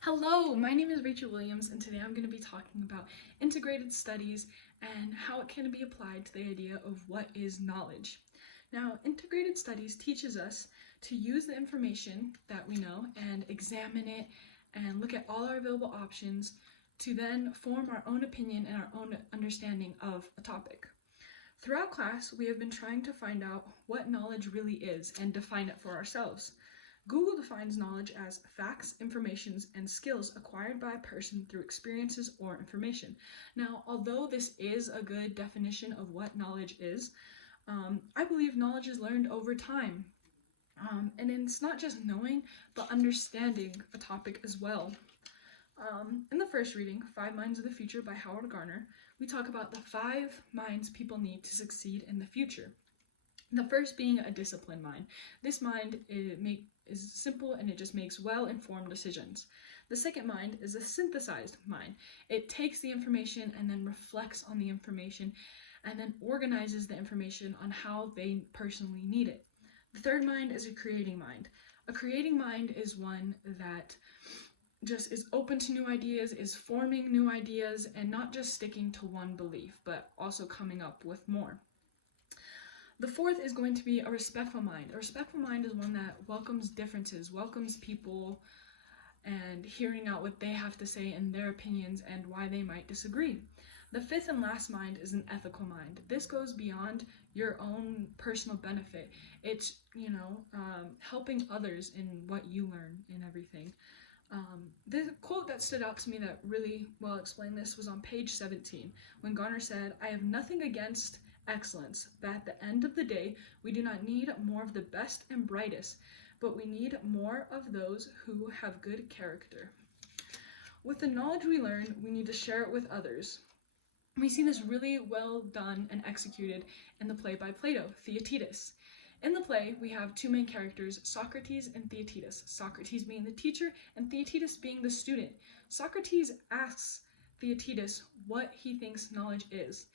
Hello, my name is Rachel Williams, and today I'm going to be talking about integrated studies and how it can be applied to the idea of what is knowledge. Now, integrated studies teaches us to use the information that we know and examine it and look at all our available options to then form our own opinion and our own understanding of a topic. Throughout class, we have been trying to find out what knowledge really is and define it for ourselves. Google defines knowledge as facts, informations, and skills acquired by a person through experiences or information. Now, although this is a good definition of what knowledge is, I believe knowledge is learned over time. And it's not just knowing, but understanding a topic as well. In the first reading, 5 Minds of the Future by Howard Gardner, we talk about the 5 minds people need to succeed in the future. The first being a disciplined mind. This mind is simple and it just makes well-informed decisions. The second mind is a synthesized mind. It takes the information and then reflects on the information and then organizes the information on how they personally need it. The third mind is a creating mind. A creating mind is one that just is open to new ideas, is forming new ideas, and not just sticking to one belief, but also coming up with more. The fourth is going to be a respectful mind. A respectful mind is one that welcomes differences, welcomes people, and hearing out what they have to say and their opinions and why they might disagree. The fifth and last mind is an ethical mind. This goes beyond your own personal benefit. It's, helping others in what you learn and everything. The quote that stood out to me that really well explained this was on page 17, when Gardner said, "I have nothing against excellence, but at the end of the day, we do not need more of the best and brightest, but we need more of those who have good character." With the knowledge we learn, we need to share it with others. We see this really well done and executed in the play by Plato, Theaetetus. In the play, we have 2 main characters, Socrates and Theaetetus. Socrates being the teacher and Theaetetus being the student. Socrates asks Theaetetus what he thinks knowledge is.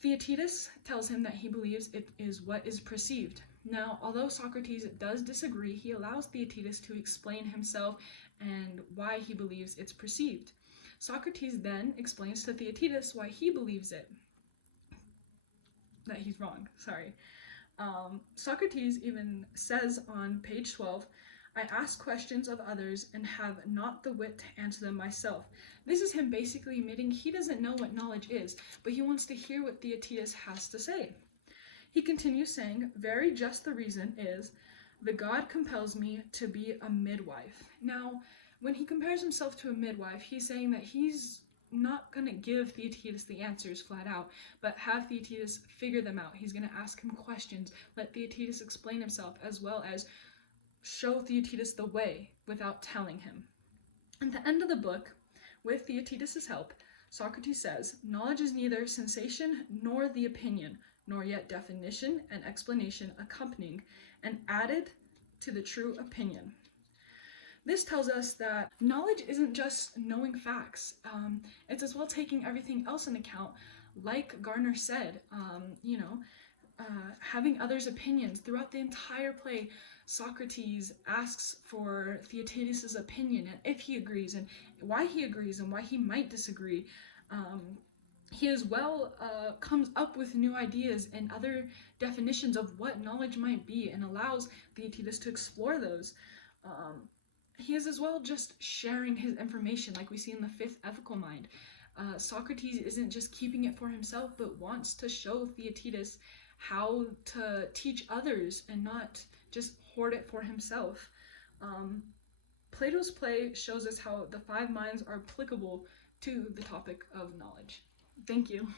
Theaetetus tells him that he believes it is what is perceived. Now, although Socrates does disagree, he allows Theaetetus to explain himself and why he believes it's perceived. Socrates then explains to Theaetetus why he believes that he's wrong, Socrates even says on page 12, "I ask questions of others and have not the wit to answer them myself." This is him basically admitting he doesn't know what knowledge is, but he wants to hear what Theaetetus has to say. He continues saying, "Very just the reason is, the God compels me to be a midwife." Now, when he compares himself to a midwife, he's saying that he's not going to give Theaetetus the answers flat out, but have Theaetetus figure them out. He's going to ask him questions, let Theaetetus explain himself, as well as show Theaetetus the way without telling him. At the end of the book, with Theaetetus' help, Socrates says, "Knowledge is neither sensation nor the opinion, nor yet definition and explanation accompanying and added to the true opinion." This tells us that knowledge isn't just knowing facts. It's as well taking everything else into account. Like Gardner said, having others' opinions. Throughout the entire play, Socrates asks for Theaetetus' opinion and if he agrees and why he might disagree. He as well comes up with new ideas and other definitions of what knowledge might be and allows Theaetetus to explore those. He is as well just sharing his information like we see in the 5th ethical mind. Socrates isn't just keeping it for himself, but wants to show Theaetetus how to teach others and not just hoard it for himself. Plato's play shows us how the 5 minds are applicable to the topic of knowledge. Thank you.